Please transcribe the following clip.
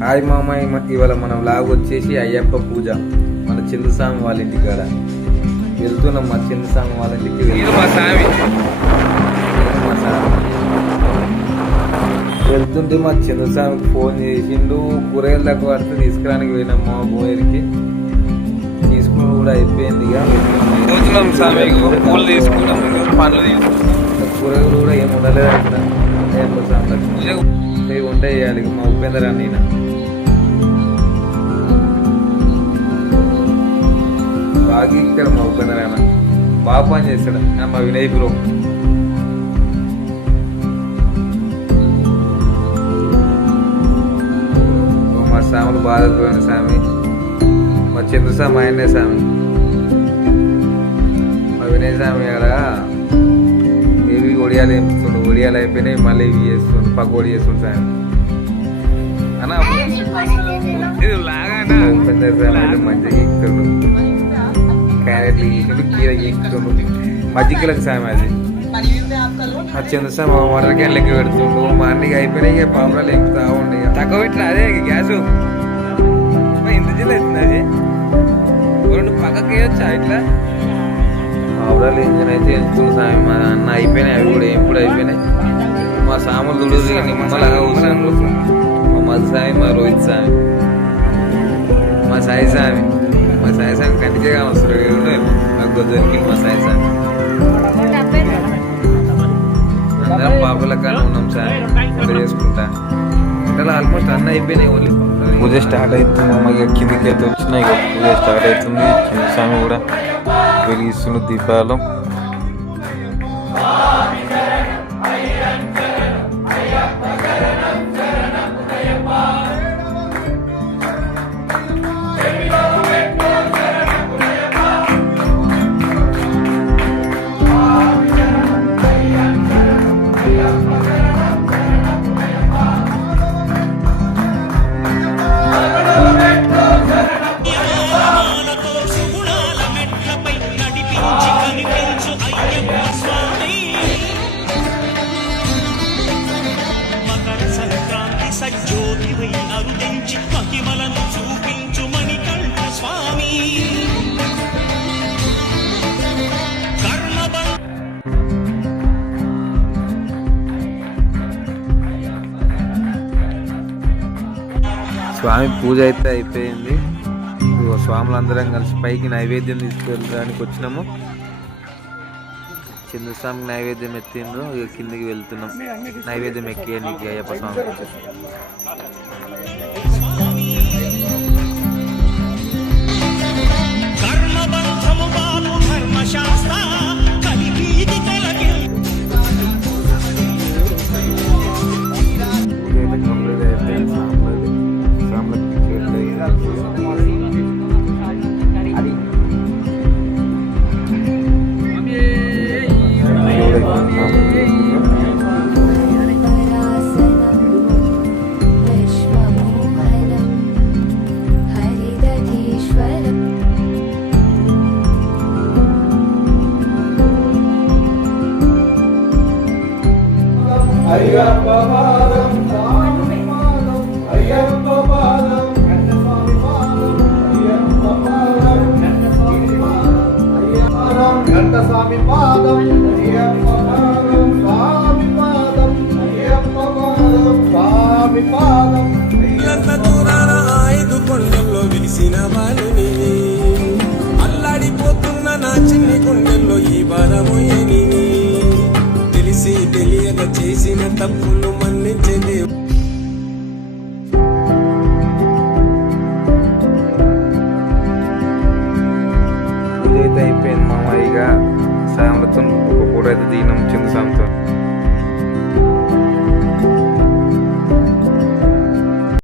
Hi మామ ఇవాళ మనం లాగ్ వచ్చేసి అయ్యప్ప పూజ. మన చిందస్వామి వాళ్ళ ఇంటి కాడ. వెళ్తున్నాం మా చిందస్వామి వాళ్ళ ఇంటికి మా స్వామి స్వామి. వెళ్తుంటే మా చిందస్వామికి ఫోన్ చేసిండు. కూరగాయల దాకా పడితే తీసుకురానికి పోయినాం మా బోయర్కి. తీసుకుని కూడా అయిపోయింది ఇక. స్వామి పూలు తీసుకుంటాం పండ్లు తీసుకుంటాం కూరగాయలు కూడా ఏమి ఉండలేదు అక్కడ అయ్యప్ప స్వామి పూజ వంట చేయాలి మా ఉపేంద్ర అన్న బాగా ఇక్కడ మా ఉపేంద్ర అన్న బాగా పని చేస్తాడు మా వినయ్ బ్రో మా స్వాములు బాధపడిన స్వామి మా చంద్రస్వామి ఆయనే స్వామి మా వినయ్ స్వామి అక్కడ ఒడియాలు వేస్తుండు ఒడియాలు అయిపోయినాయి మళ్ళీ ఇవి చేస్తుండు పకోడి చేస్తుండు స్వామి అన్న. ఇది లాగానా మంచిగా ఎక్కుతుండు. క్యారెట్లు గీకుండు కీర గీకుండు మజ్జిగలకు స్వామి అది. మా చంద్రస్వామి వాటర్ క్యాన్ లెక్క పెడుతుండు. మా అన్నకి అయిపోయినాయి ఇక పాపరాలు ఎక్కుతా ఉండే తక్కువ పెట్టిన అదే గ్యాస్. ఇంత అవుతుంది అది? రెండు పక్కకి వేయొచ్చా ఇట్లా? పావురాలు ఇంజన్ అయితే ఎంచుకుని స్వామి మా అన్న అయిపోయినాయి అవి కూడా ఎప్పుడు అయిపోయినాయి. మా సాములు దుడుదు నిమ్మలాగా కూర్చున్నాను మా మధు స్వామి మా రోహిత్ సామి మా సాయి సామి. మా సాయి సామి కంటికే కావస్తారు నాకు గొద్దురికి మా సాయి సామి. అందరం పాపల కానీ ఉన్నాం సార్ చేసుకుంటా. అంటే ఆల్మోస్ట్ అన్నీ అయిపోయినాయి ఓన్లీ. పూజ స్టార్ట్ అవుతుంది అమ్మ కిందికి అయితే వచ్చినాయి ఇక పూజ స్టార్ట్ అవుతుంది. చిన్న స్వామి కూడా వెలిగిస్తున్న దీపాలు. స్వామి పూజ అయితే అయిపోయింది. స్వాములు అందరం కలిసి పైకి నైవేద్యం తీసుకెళ్ళడానికి వచ్చినాము. చంద్రస్వామికి నైవేద్యం ఎత్తిండ్రు. ఇక కిందికి వెళ్తున్నాం. నైవేద్యం ఎక్కియ నీకు అయ్యప్ప స్వామి. స్వామి పూజ అయితే అయిపోయింది మామ ఇక